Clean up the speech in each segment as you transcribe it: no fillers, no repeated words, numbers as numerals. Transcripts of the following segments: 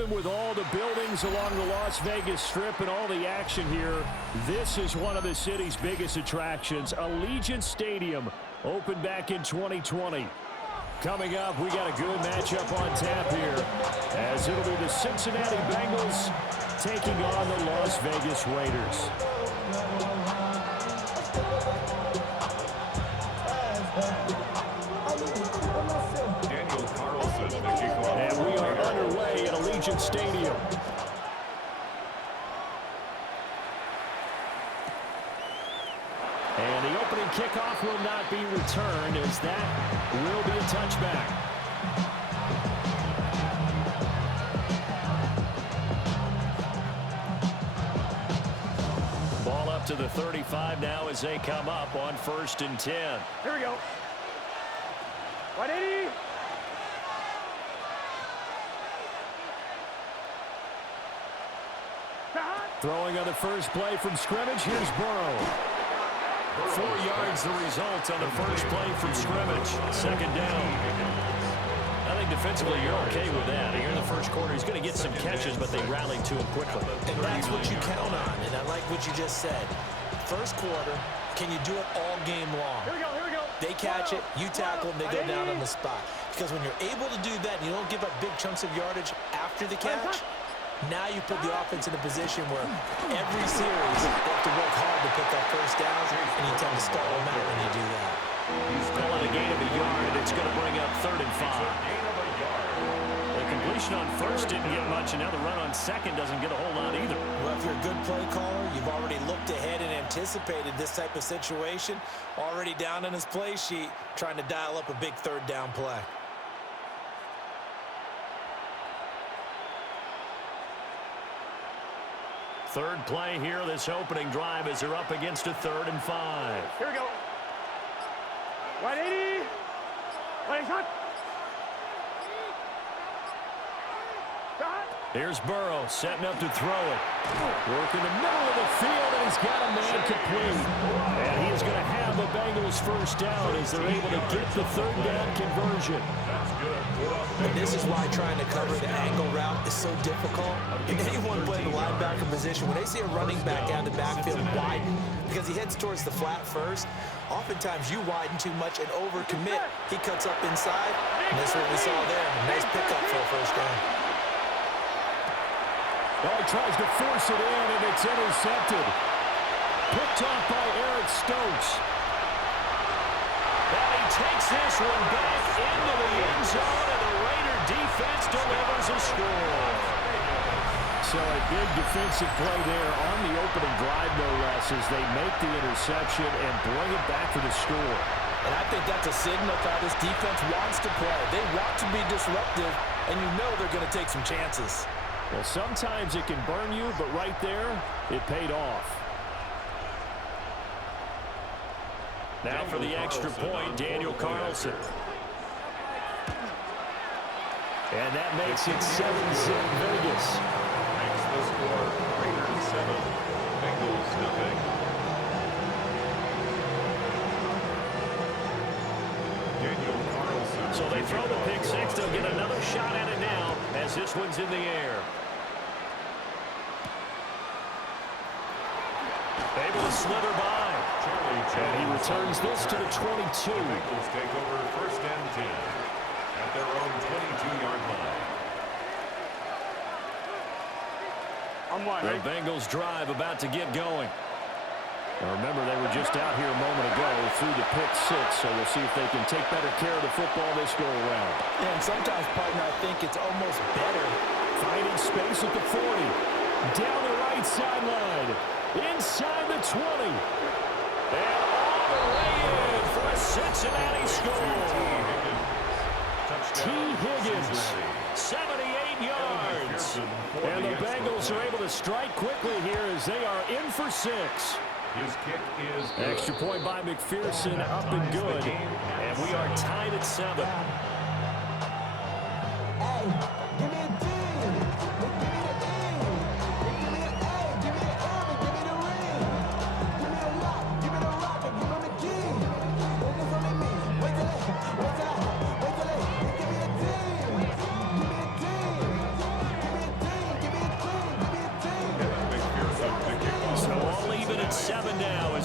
Even with all the buildings along the Las Vegas Strip and all the action here, this is one of the city's biggest attractions. Allegiant Stadium opened back in 2020. Coming up, we got a good matchup on tap here, as it'll be the Cincinnati Bengals taking on the Las Vegas Raiders. And we are underway at Allegiant Stadium. And the opening kickoff will not be returned, as that will be a touchback. Ball up to the 35 now as they come up on 1st and 10. Here we go. 180. Throwing on the first play from scrimmage, here's Burrow. 4 yards the result on the first play from scrimmage. 2nd down. I think defensively you're okay with that. Here in the first quarter, he's going to get some catches, but they rallied to him quickly. And that's what you count on, and I like what you just said. First quarter, can you do it all game long? Here we go, here we go. They catch it, you tackle them, they go down on the spot. Because when you're able to do that and you don't give up big chunks of yardage after the catch, now you put the offense in a position where every series they have to work hard to pick up first downs, and you tend to stall them out when you do that. He's calling a gain of a yard, and it's going to bring up 3rd and 5. The completion on first didn't get much, and now the run on second doesn't get a whole lot either. Well, if you're a good play caller, you've already looked ahead and anticipated this type of situation, already down on his play sheet, trying to dial up a big 3rd down play. Third play here, this opening drive, as they're up against a 3rd and 5. Here we go. 180. 180. Here's Burrow setting up to throw it. Work in the middle of the field, and he's got a man complete. And he is going to have the Bengals first down as they're able to get the 3rd down conversion. And this is why trying to cover the angle route is so difficult. And anyone playing the linebacker position, when they see a running back out of the backfield widen, because he heads towards the flat first, oftentimes you widen too much and overcommit. He cuts up inside, and that's what we saw there. Nice pickup for a first down. Oh, he tries to force it in, and it's intercepted. Picked off by Eric Stokes. And he takes this one back into the end zone, and the Raider defense delivers a score. So a big defensive play there on the opening drive, no less, as they make the interception and bring it back for the score. And I think that's a signal of how this defense wants to play. They want to be disruptive, and you know they're going to take some chances. Well, sometimes it can burn you, but right there, it paid off. Now for the extra point, Daniel Carlson. And that makes it 7-zip Vegas. Makes the score Raiders 7, Bengals nothing. Daniel Carlson. So they throw the pick six. They'll get another shot at it now as this one's in the air. Able to slither by. And he returns this to the 22. The Bengals take over 1st and 10 at their own 22-yard line. The Bengals drive about to get going. Now remember, they were just out here a moment ago through the pick six, so we'll see if they can take better care of the football this go around. And sometimes, partner, I think it's almost better. Finding space at the 40. Down the right sideline. Inside the 20. And all the way in for a Cincinnati score. T. Higgins, 78 yards. And the Bengals are able to strike quickly here as they are in for 6. His kick is good. Extra point by McPherson, up and good. And we are tied at 7.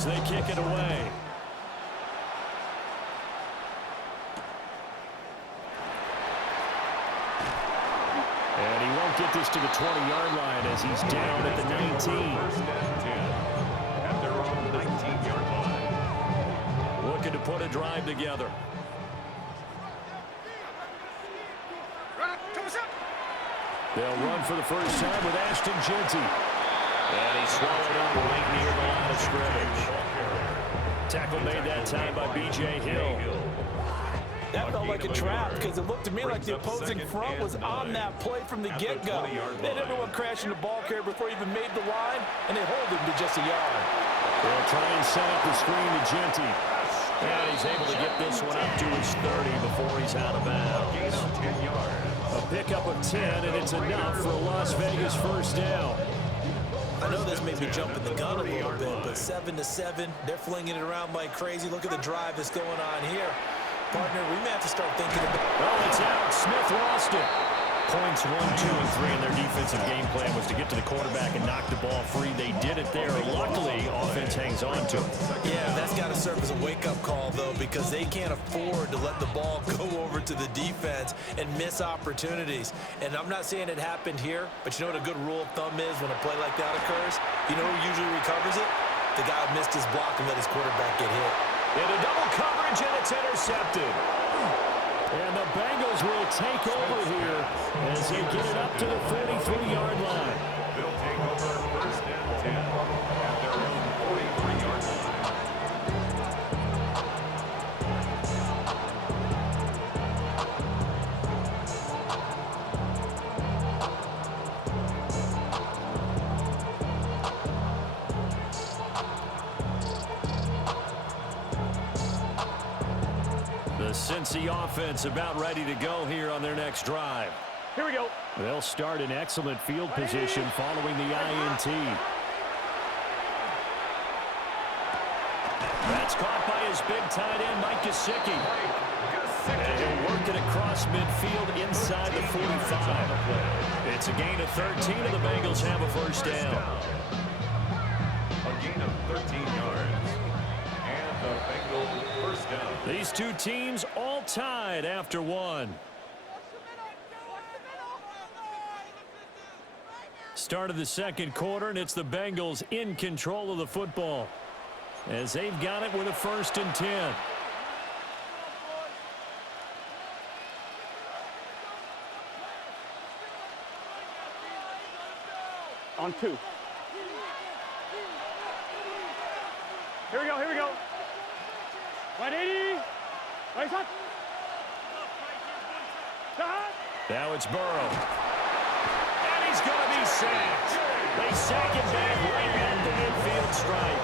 as they kick it away. And he won't get this to the 20-yard line as he's down at the 19. First and 10 at their own 19-yard line. Looking to put a drive together. They'll run for the first time with Ashton Jeanty. And he swallowed up right near the line of scrimmage. Tackle made that time by B.J. Hill. That felt like a trap because it looked to me like the opposing front was on that play from the get-go. They had everyone crashing the ball carrier before he even made the line, and they hold him to just a yard. They'll try and set up the screen to Jeanty. And he's able to get this one up to his 30 before he's out of bounds. A pickup of 10, and it's enough for a Las Vegas first down. I know this may be jumping the gun a little bit, but 7-7, they're flinging it around like crazy. Look at the drive that's going on here. Partner, we may have to start thinking about... Oh, it's out. Smith lost it. Points 1, 2, and 3 in their defensive game plan was to get to the quarterback and knock the ball free. They did it there. Luckily, offense hangs on to it. Yeah, that's got to serve as a wake-up call, though, because they can't afford to let the ball go over to the defense and miss opportunities. And I'm not saying it happened here, but you know what a good rule of thumb is when a play like that occurs? You know who usually recovers it? The guy who missed his block and let his quarterback get hit. Into double coverage, and it's intercepted. And the Bengals will take over here as they get it up to the 43-yard line. They'll take over first and 10 at their own 43-yard line. The Cincy offense about ready to go here on their next drive. Here we go. They'll start in excellent field position following the INT. That's caught by his big tight end, Mike Gesicki. And he'll work it across midfield inside the 45. It's a gain of 13, and the Bengals have a first down. A gain of 13 yards. And the Bengals first down. These two teams all tied after one. Start of the second quarter, and it's the Bengals in control of the football as they've got it with a 1st and 10. On 2. Here we go, here we go. 180. Right shot. Now it's Burrow. And he's going to be sacked. They sack him back right at the midfield stripe.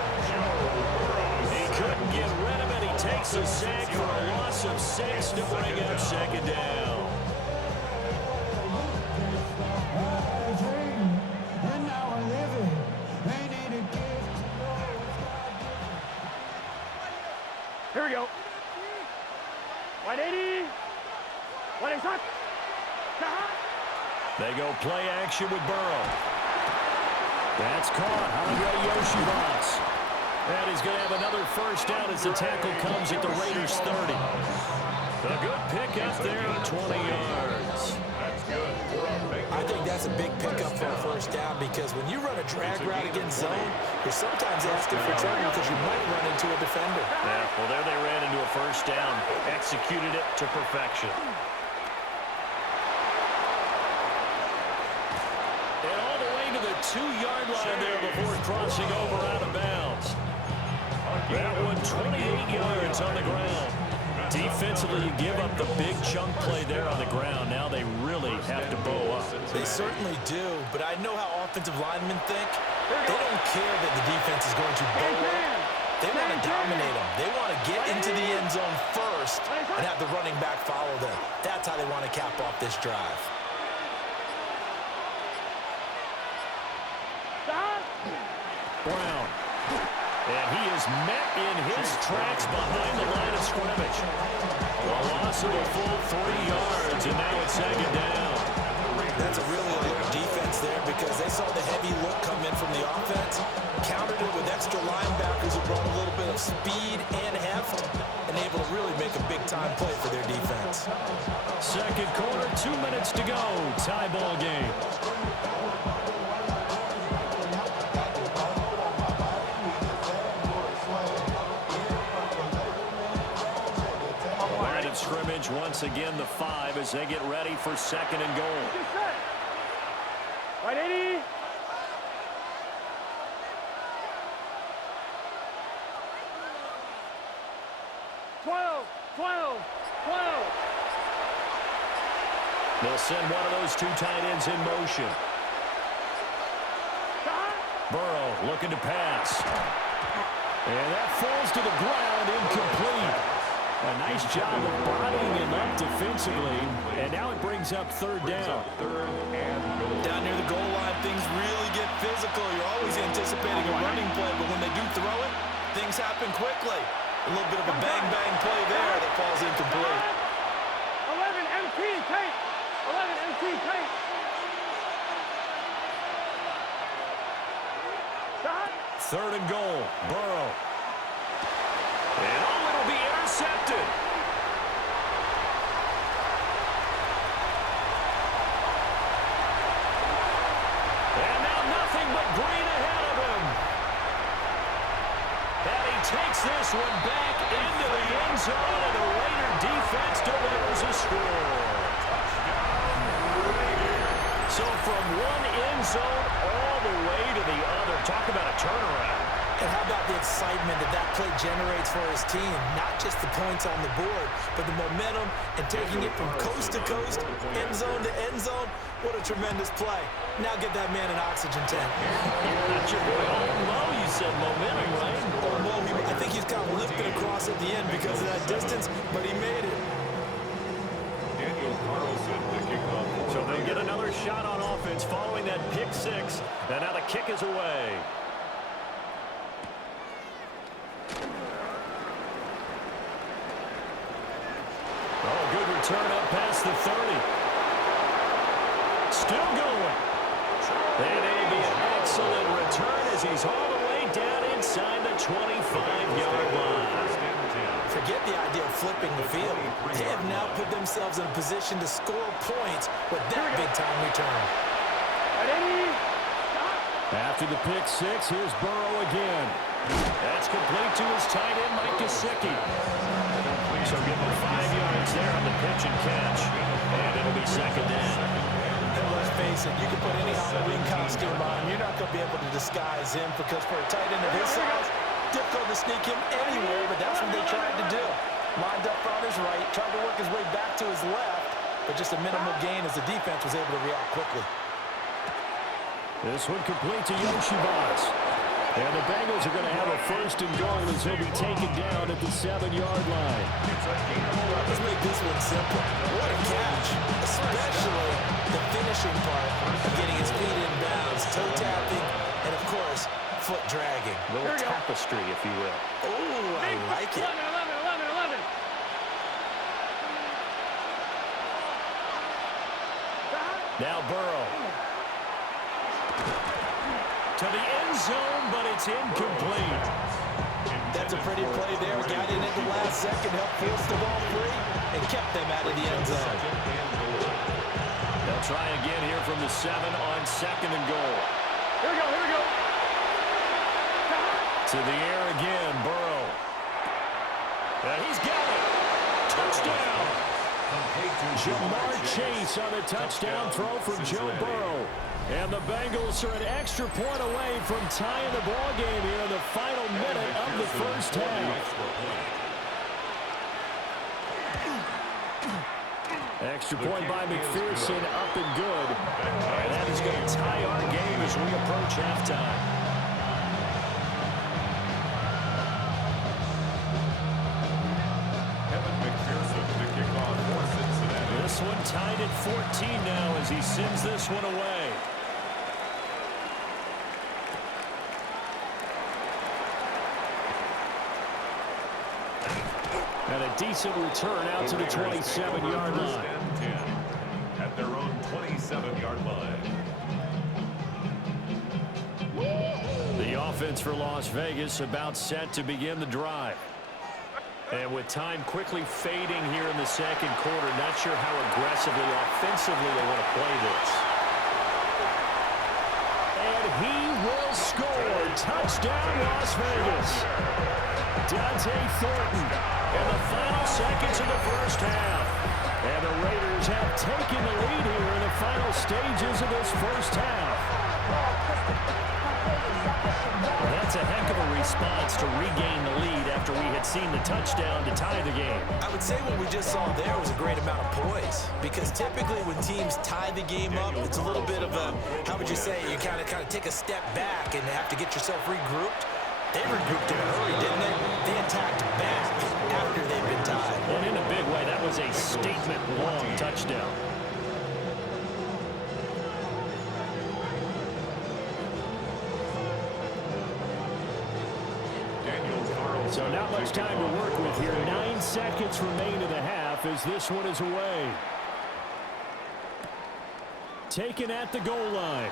He couldn't get rid of it. He takes a sack for a loss of 6 to bring up second down. Here we go. 180. 180 shot. They go play action with Burrow. That's caught. Andre Yoshivas. And he's going to have another first down as the tackle comes at the Raiders' 30. A good pickup there, 20 yards. That's good for a Bengals. I think that's a big pickup for a first down because when you run a drag route against zone, you're sometimes asking for trouble because you might run into a defender. Yeah, well, there they ran into a first down. Executed it to perfection. And all the way to the 2-yard line there before crossing over out of bounds. That one 28 yards on the ground. Defensively, you give up the big chunk play there on the ground. Now they really have to bow up. They certainly do, but I know how offensive linemen think. They don't care that the defense is going to bow up. They want to dominate them. They want to get into the end zone first and have the running back follow them. That's how they want to cap off this drive. Brown. And he is met in his tracks behind the line of scrimmage. A loss of a full 3 yards, and now it's second down. That's a really alert defense there because they saw the heavy look come in from the offense, countered it with extra linebackers who brought a speed and heft and able to really make a big-time play for their defense. Second quarter, 2 minutes to go. Tie ball game. Line of scrimmage once again the 5 as they get ready for second and goal. Right, 80. They'll send one of those two tight ends in motion. Burrow looking to pass. And that falls to the ground, incomplete. A nice job of bodying him up defensively. And now it brings up third down. Down near the goal line, things really get physical. You're always anticipating a running play, but when they do throw it, things happen quickly. A little bit of a bang-bang play there that falls incomplete. 11 MT tight. 11 MT tight. Third and goal. Burrow. And it'll be intercepted. And now nothing but green ahead of him. And he takes this one back into the end zone, and the Raider defense delivers a score. So from one end zone all the way to the other. Talk about a turnaround. And how about the excitement that that play generates for his team? Not just the points on the board, but the momentum and taking it from coast to coast, end zone to end zone. What a tremendous play. Now get that man an oxygen tank. That's your boy, Old Mo. You said momentum, right? Old Mo, I think he's kind of limping across at the end because of that distance, but he made it. So they get another shot on offense following that pick six. And now the kick is away. Oh, good return up past the 30. Still going. And it'll be an excellent return as he's all the way down inside the 25-yard line. Forget the idea of flipping the field. They have now put themselves in a position to score points with that big-time return. After the pick six, here's Burrow again. That's complete to his tight end, Mike Gesicki. So give him 5 yards there on the pitch and catch. And it'll be second down. And let's face it, you can put any Halloween costume on. You're not going to be able to disguise him because for a tight end of his size, difficult to sneak him anywhere, but that's what they tried to do. Lined up on his right, tried to work his way back to his left, but just a minimal gain as the defense was able to react quickly. This one complete to Yoshibas. And the Bengals are going to have a first and goal as he'll be taken down at the 7-yard line. Let's make this one simple. What a catch, especially the finishing part of getting his feet in bounds, toe tapping, and of course, foot dragging. A little tapestry, if you will. Oh, I like it. 11. Now Burrow. To the end zone, but it's incomplete. That's a pretty play there. Got in at the last second, helped force the ball free, and kept them out of the end zone. They'll try again here from the 7 on second and goal. Here we go. To the air again, Burrow. And he's got it. Touchdown. Jamar Chase on the touchdown throw from Joe Burrow. And the Bengals are an extra point away from tying the ball game here in the final minute of the first half. Extra point by McPherson, up and good. And that is going to tie our game as we approach halftime. This one tied at 14 now as he sends this one away. And a decent return out to the 27-yard line. At their own 27-yard line. The offense for Las Vegas, about set to begin the drive. And with time quickly fading here in the second quarter, not sure how aggressively, offensively they want to play this. And he will score. Touchdown, Las Vegas. Dante Thornton in the final seconds of the first half. And the Raiders have taken the lead here in the final stages of this first half. That's a heck of a response to regain the lead after we had seen the touchdown to tie the game. I would say what we just saw there was a great amount of poise, because typically when teams tie the game up, it's a little bit of a, how would you say, you kind of take a step back and have to get yourself regrouped. They regrouped in a hurry, didn't they? They attacked back after they'd been tied. And in a big way, that was a statement-long touchdown. So not much time to work with here. 9 seconds remain in the half as this one is away. Taken at the goal line.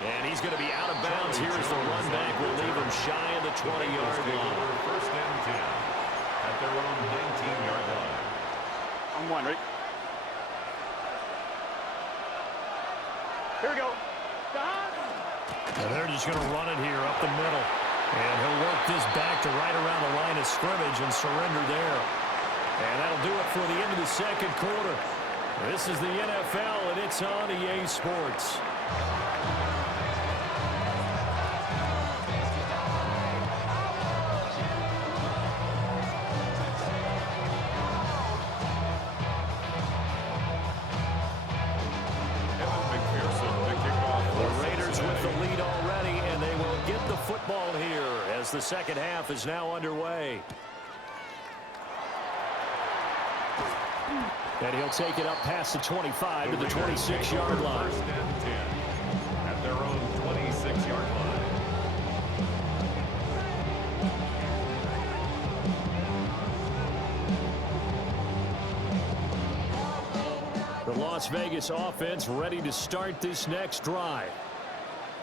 And he's going to be out of bounds here as the run back will leave him shy of the 20-yard line. First and 10 at their own 19-yard line. On one, right? Here we go. And they're just going to run it here up the middle. And he'll work this back to right around the line of scrimmage and surrender there. And that'll do it for the end of the second quarter. This is the NFL, and it's on EA Sports. The Raiders with the lead already, and they will get the football here as the second half is now underway. And he'll take it up past the 25 to the 26-yard line. First and 10 at their own 26-yard line. The Las Vegas offense ready to start this next drive.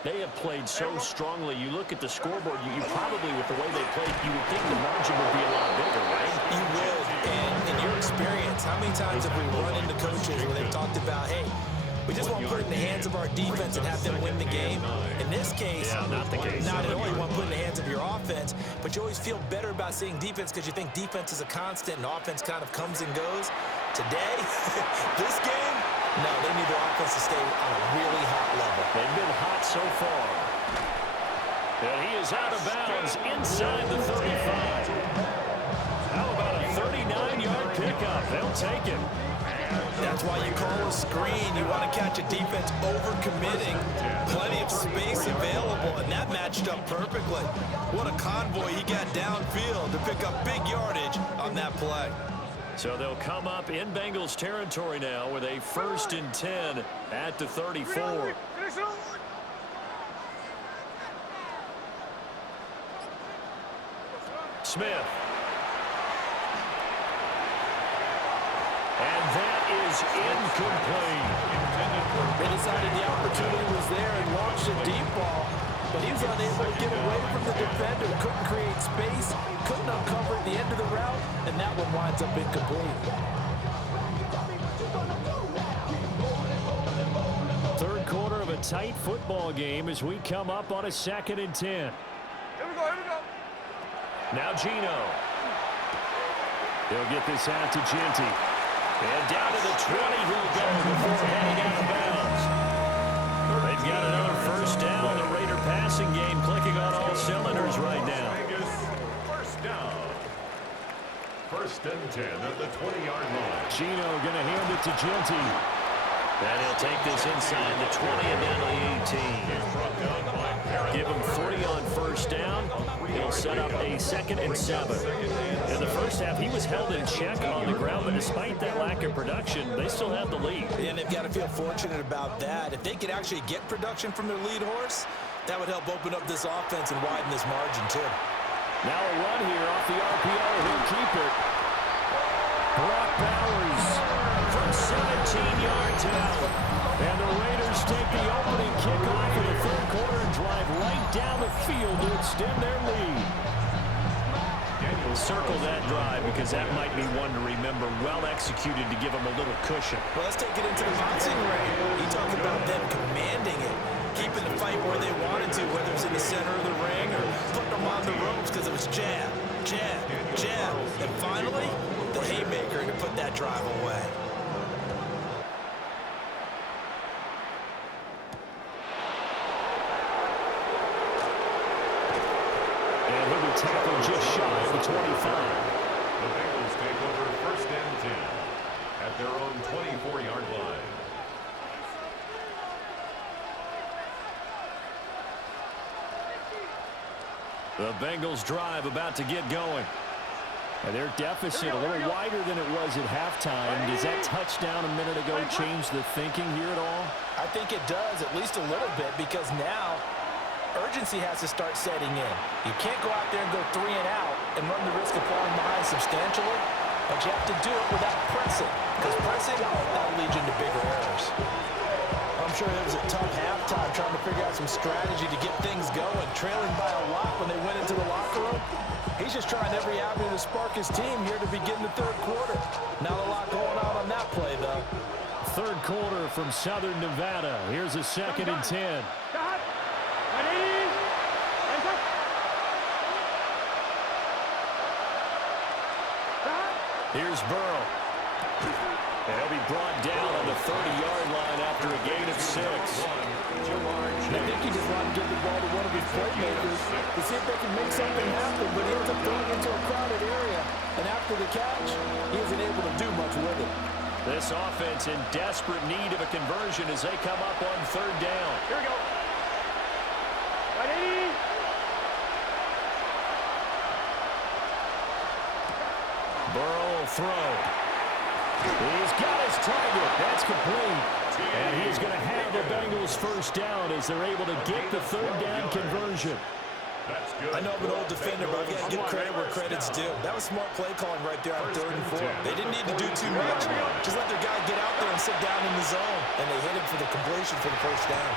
They have played so strongly. You look at the scoreboard, you probably, with the way they played, you would think the margin would be a lot bigger, right? You would. And in your experience, how many times have we run into coaches where they've talked about, hey, we just want to put it in the hands of our defense and have them win the game? In this case, not the case. Not at all. You want to put it in the hands of your offense, but you always feel better about seeing defense because you think defense is a constant and offense kind of comes and goes. Today, this game, no, they need their offense to stay on a really hot level. They've been hot so far. And he is out of bounds inside the 35. How about a 39-yard pickup? They'll take it. That's why you call a screen. You want to catch a defense over-committing. Plenty of space available, and that matched up perfectly. What a convoy he got downfield to pick up big yardage on that play. So they'll come up in Bengals territory now with a 1st and 10 at the 34. Smith. And that is incomplete. They decided the opportunity was there and launched a deep ball, but he was unable to get away from the defender, couldn't create space, couldn't uncover the end of the route, and that one winds up incomplete. Third quarter of a tight football game as we come up on a 2nd and 10. Here we go, here we go. Now Gino. He'll get this out to Genty. And down to the 20 he'll go before heading out of bounds. They've got another first down. The Raider passing game clicking on all cylinders right now. Vegas, first down. 1st and 10 at the 20-yard line. Gino going to hand it to Genty. And he'll take this inside the 20 and down to the 18. Give him 3 on first down. He'll set up a 2nd and 7. In the first half, he was held in check on the ground, but despite that lack of production, they still have the lead. And they've got to feel fortunate about that. If they could actually get production from their lead horse, that would help open up this offense and widen this margin, too. Now a run here off the RPO. He'll keep it. Brock Bowers from 17 yards out. And the Raiders Bengals take the opening kickoff of the third quarter and drive right down the field to extend their lead. Circle that drive because that might be one to remember. Well executed to give them a little cushion. Well, let's take it into the boxing ring. You talk about them commanding it, keeping the fight where they wanted to, whether it's in the center of the ring or putting them on the ropes because it was jab, jab, jab. And finally, the haymaker to put that drive away. And he'll be tackled just shy of the 25. The Bengals take over first and 10 at their own 24-yard line. The Bengals drive about to get going. And their deficit a little wider than it was at halftime. Does that touchdown a minute ago change the thinking here at all? I think it does, at least a little bit, because now urgency has to start setting in. You can't go out there and go 3 and out and run the risk of falling behind substantially, but you have to do it without pressing, because pressing, that'll lead you into bigger errors. I'm sure there was a tough halftime trying to figure out some strategy to get things going, trailing by a lot when they went into the locker room. He's just trying every avenue to spark his team here to begin the third quarter. Not a lot going on that play, though. Third quarter from Southern Nevada. Here's a 2nd and 10. Here's Burrow. And he'll be brought down on the 30-yard line after a gain of 6. I think he just wanted to give the ball to one of his playmakers to see if they can make something happen, but he ends up throwing into a crowded area. And after the catch, he isn't able to do much with it. This offense in desperate need of a conversion as they come up on 3rd down. Here we go. Ready? Burrow will throw. He's got his target. That's complete. And he's going to have the Bengals first down as they're able to get the 3rd down conversion. I know I'm an old defender, but I've got to give credit where credit's due. That was smart play calling right there on 3rd and 4. They didn't need to do too much. Just let their guy get out there and sit down in the zone. And they hit him for the completion for the first down.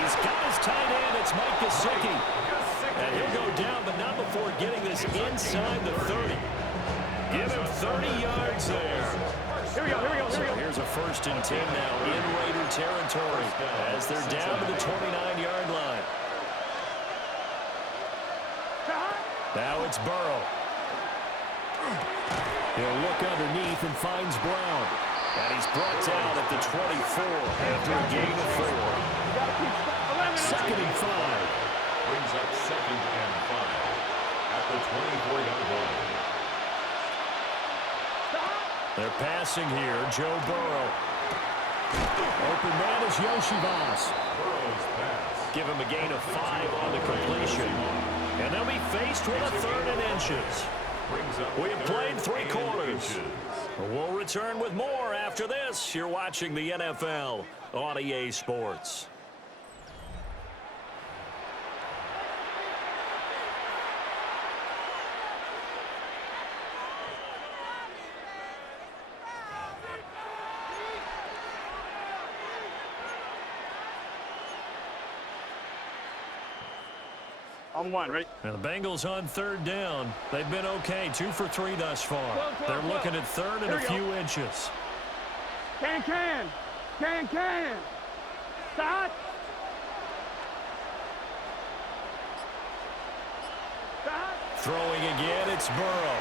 He's got his tight end. It's Mike Gesicki. And he'll go down, but not before getting this inside the 30. Give him 30 yards there. Here we go, here we go, here we go. Here's a 1st and 10 now in Raider territory as they're down to the 29-yard line. Now it's Burrow. He'll look underneath and finds Brown. And he's brought down at the 24 after a gain of 4. 2nd and 5. Brings up 2nd and 5 at the 24-yard line. They're passing here. Joe Burrow. Open man is Yoshivas. Burrow's pass. Give him a gain of 5 on the completion. And they'll be faced with a 3rd and inches. We've played 3 quarters. We'll return with more after this. You're watching the NFL on EA Sports. On 1, ready? And the Bengals on 3rd down. They've been okay, 2 for 3 thus far. They're looking at 3rd and a few inches. Can. Start. Throwing again, it's Burrow.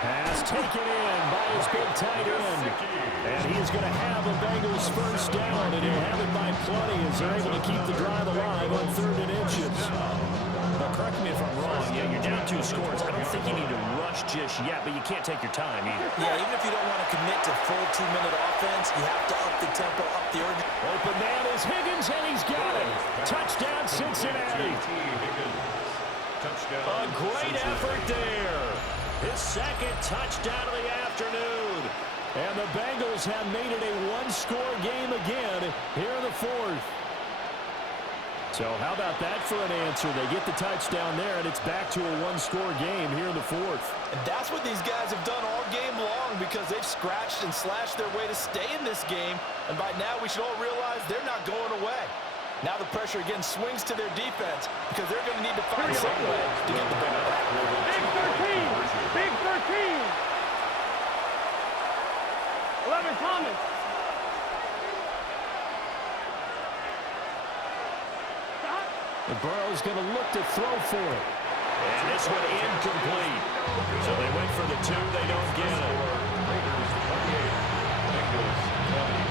Pass taken in by his big tight end. And he's going to have the Bengals first down, and he'll have it by plenty as they're able to keep the drive alive on 3rd and inches. Now, correct me if I'm wrong. Yeah, you're down 2 scores. I don't think you need to rush just yet, but you can't take your time either. Yeah, even if you don't want to commit to full 2-minute offense, you have to up the tempo, up the urgency. Open man is Higgins, and he's got it. Touchdown, Cincinnati. A great effort there. His 2nd touchdown of the afternoon. And the Bengals have made it a 1-score game again here in the 4th. So how about that for an answer? They get the touchdown there, and it's back to a one-score game here in the fourth. And that's what these guys have done all game long because they've scratched and slashed their way to stay in this game. And by now, we should all realize they're not going away. Now the pressure again swings to their defense because they're going to need to find some way to get the ball back. Big 13. Big 13. 11, Thomas. And Burrow's going to look to throw for it. And this one incomplete. So they went for the 2. They don't get it. Raiders 28, Bengals 20.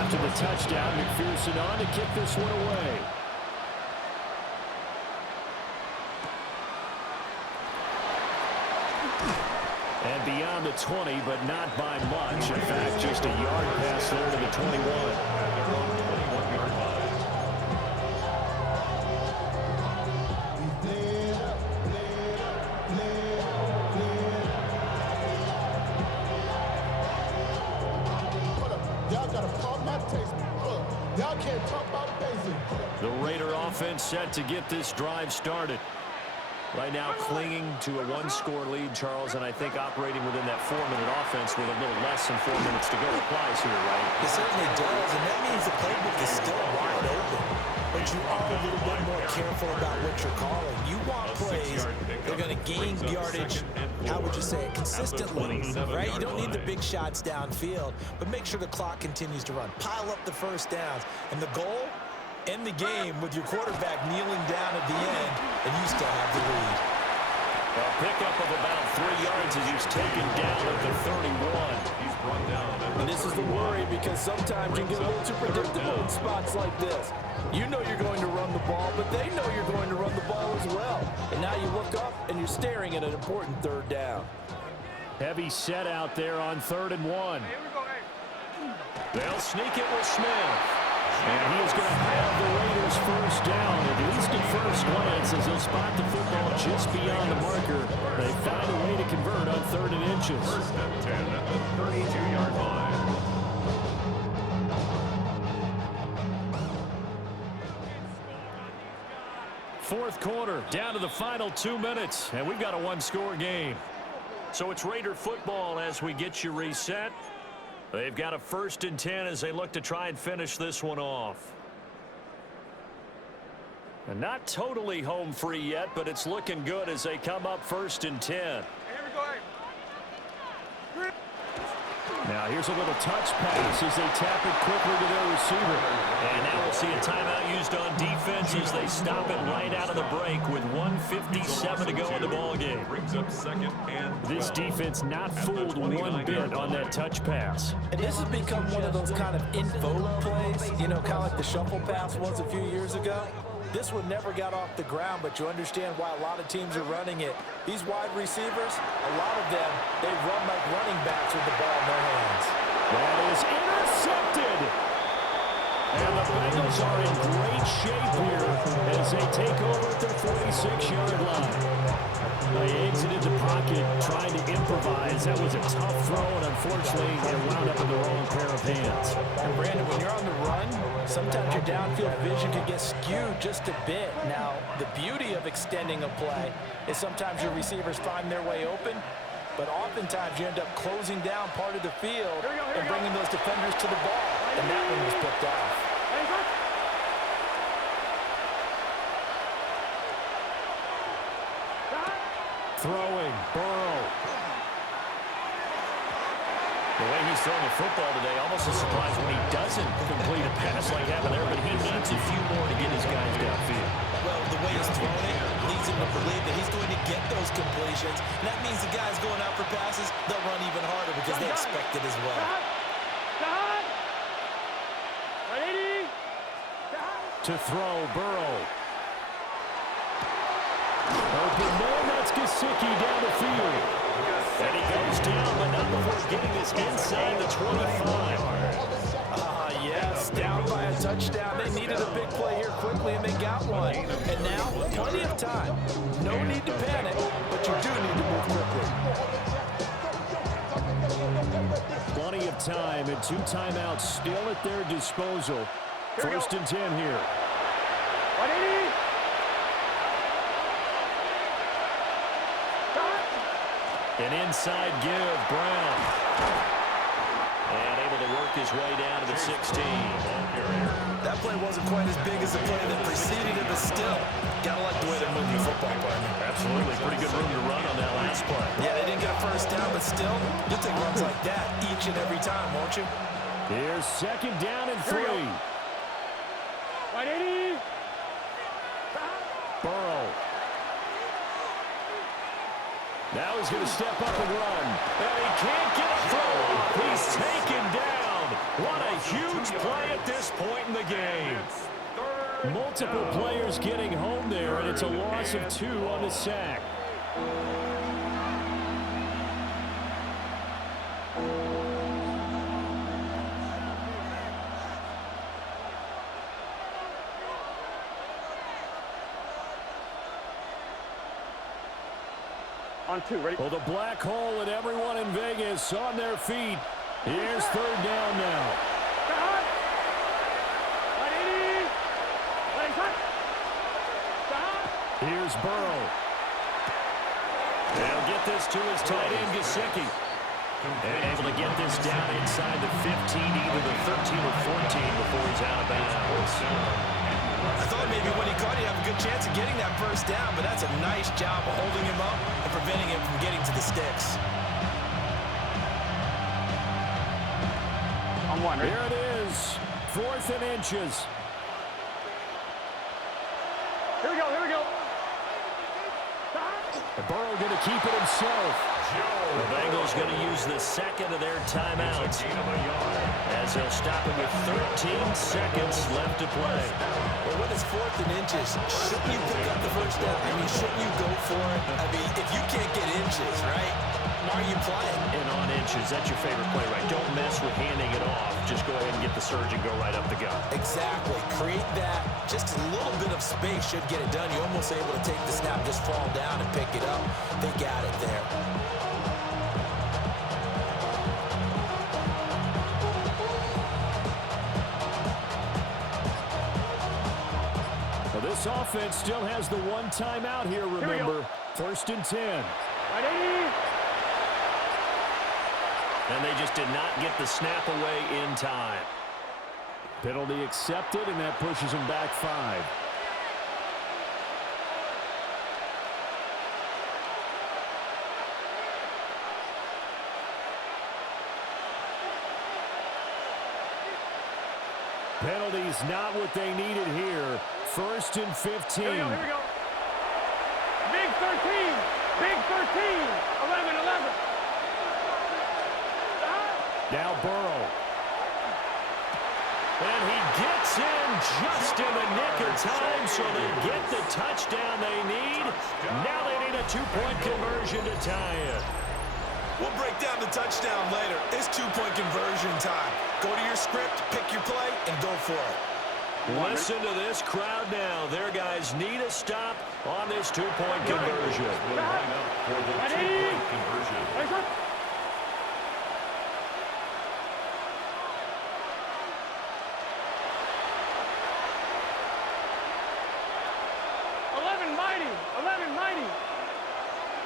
After the touchdown, McPherson on to kick this one away. And beyond the 20, but not by much. In fact, just a yard pass there to the 21. The Raider offense set to get this drive started. Right now clinging to a one-score lead, Charles, and I think operating within that 4-minute offense with a little less than 4 minutes to go applies here, right? It certainly does, and that means the playbook is still wide open. But you are a little bit more careful about what you're calling. You want plays that are going to gain yardage, how would you say it, consistently, right? You don't need the big shots downfield, but make sure the clock continues to run. Pile up the first downs, and the goal, end the game with your quarterback kneeling down at the end, and you still have the lead. A pickup of about 3 yards as he's taken down at the 31. He's brought down. And this is the worry because sometimes you get a little too predictable in spots like this. You know you're going to run the ball, but they know you're going to run the ball as well. And now you look up and you're staring at an important third down. Heavy set out there on 3rd and 1. Here we go, hey. They'll sneak it with Smith. And he is going to have the Raiders first down, at least at first glance, as he'll spot the football just beyond the marker. They find a way to convert on 3rd and inches. First and 10 at the 32-yard line. Fourth quarter, down to the final 2 minutes, and we've got a one-score game. So it's Raider football as we get you reset. They've got a 1st and 10 as they look to try and finish this one off. And not totally home free yet, but it's looking good as they come up 1st and 10. Here we go, hey. Now here's a little touch pass as they tap it quickly to their receiver. And now we'll see a timeout used on defense as they stop it right out of the break with 1:57 to go in the ballgame. Brings up 2nd and 12. This defense not fooled one bit on that touch pass. And this has become one of those kind of in vogue plays, you know, kind of like the shuffle pass was a few years ago. This one never got off the ground, but you understand why a lot of teams are running it. These wide receivers, a lot of them, they run like running backs with the ball in their hands. That is intercepted. And the Bengals are in great shape here as they take over at their 46-yard line. They exited the pocket trying to improvise. That was a tough throw, and unfortunately, it wound up in the wrong pair of hands. And Brandon, when you're on the run, sometimes your downfield vision can get skewed just a bit. Now, the beauty of extending a play is sometimes your receivers find their way open, but oftentimes you end up closing down part of the field and bringing those defenders to the ball. And that one was picked off. Throwing, Burrow. The way he's throwing the football today, almost a surprise when he doesn't complete a pass like happened there, but he needs a few more to get his guys downfield. Well, the way he's throwing it leads him to believe that he's going to get those completions. And that means the guys going out for passes, they'll run even harder because they expect it as well. To throw, Burrow. Open man, that's Gesicki down the field. And he goes down, but not before getting this inside the 25. Yes, down by a touchdown. They needed a big play here quickly, and they got one. And now, plenty of time. No need to panic, but you do need to move quickly. Plenty of time, and 2 timeouts still at their disposal. First and 10 here. 180. An inside give, Brown. And able to work his way down to the 16. That play wasn't quite as big as the play that preceded it, but still, gotta like the way they're moving the football, partner. Absolutely. Pretty good room to run on that last play. Yeah, they didn't get a first down, but still, you'll take runs like that each and every time, won't you? Here's second down and 3. 180. Burrow. Now he's going to step up and run. And he can't get a throw off. He's taken down. What a huge play at this point in the game. Multiple players getting home there, and it's a loss of 2 on the sack. On 2, ready? Well, the black hole and everyone in Vegas on their feet. Here's third down now. 180. Here's Burrow. They'll get this to his tight end, Gesicki. And able to get this down inside the 15, either the 13 or 14 before he's out of bounds. I thought maybe when he caught it, he'd have a good chance of getting that first down, but that's a nice job of holding him up and preventing him from getting to the sticks. On 1, ready? Here it is, 4th and inches. Here we go, here we go. Burrow going to keep it himself. The Bengals going to use the second of their timeouts as they'll stop it with 13 seconds left to play. Well, when it's 4th and inches, shouldn't you pick up the first down? I mean, shouldn't you go for it? I mean, if you can't get inches, right, why are you playing? And on inches, that's your favorite play, right? Don't mess with handing it off. Just go ahead and get the surge and go right up the gut. Exactly. Create that. Just a little bit of space should get it done. You're almost able to take the snap, just fall down and pick it up. They got it there. Well, this offense still has the 1 timeout here, remember. First and 10. 180. And they just did not get the snap away in time. Penalty accepted, and that pushes him back 5. Penalties not what they needed here. First and 15. Here we go, here we go. Big 13. Big 13. 11. Now Burrow. And he gets in just in the nick of time, so they get the touchdown they need. Now they need a 2-point conversion to tie it. We'll break down the touchdown later. It's 2-point conversion time. Go to your script, pick your play, and go for it. Listen to this crowd now. Their guys need a stop on this 2-point conversion. Will line up for the 2-point conversion. 11 mighty.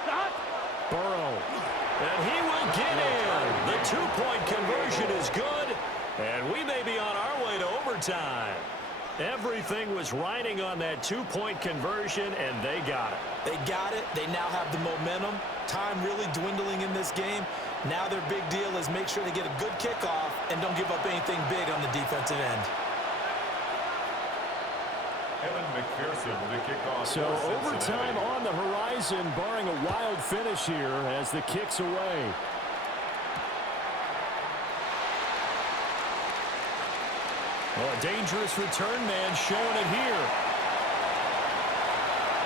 Stop. Burrow. And he will get in. The 2-point conversion is good. And we may be on our way to overtime. Everything was riding on that 2-point conversion, and they got it. They got it. They now have the momentum. Time really dwindling in this game. Now their big deal is make sure they get a good kickoff and don't give up anything big on the defensive end. So overtime on the horizon, barring a wild finish here as the kick's away. Oh, a dangerous return man showing it here.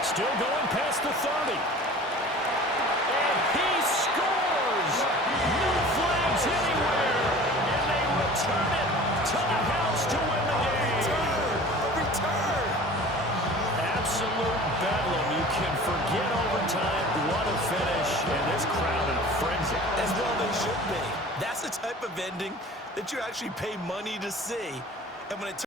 Still going past the 30. And he scores! No flags anywhere. And they return it to the house to win the game. A return! absolute bedlam. You can forget overtime. What a finish. And this crowd in a frenzy. As well they should be. That's the type of ending that you actually pay money to see. And when it